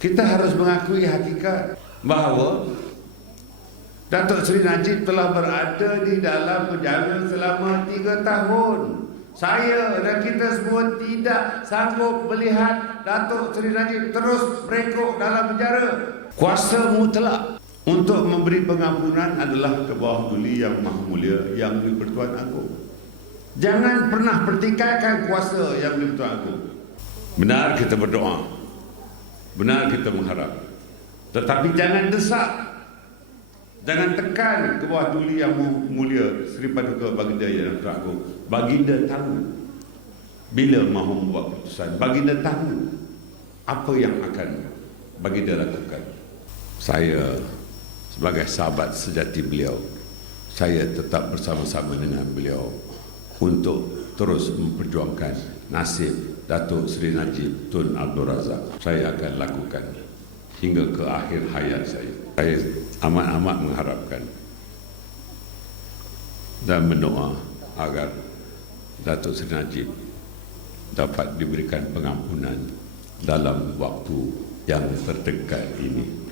Kita harus mengakui hakikat bahawa Datuk Seri Najib telah berada di dalam penjara selama tiga tahun. Saya dan kita semua tidak sanggup melihat Datuk Seri Najib terus merekuk dalam penjara. Kuasa mutlak untuk memberi pengampunan adalah ke bawah duli yang maha mulia yang di-Pertuan Agong. Jangan pernah pertikaikan kuasa yang di-Pertuan Agong. Benar kita berdoa. Benar kita mengharap. Tetapi jangan desak Jangan tekan ke bawah duli yang mulia Seri Paduka Baginda Yang Teragung. Baginda tahu bila mahu membuat keputusan. Baginda tahu apa yang akan Baginda lakukan. Saya sebagai sahabat sejati beliau, saya tetap bersama-sama dengan beliau untuk terus memperjuangkan nasib Datuk Seri Najib Tun Abdul Razak. Saya akan lakukan hingga ke akhir hayat saya. Saya amat-amat mengharapkan dan berdoa agar Datuk Seri Najib dapat diberikan pengampunan dalam waktu yang terdekat ini.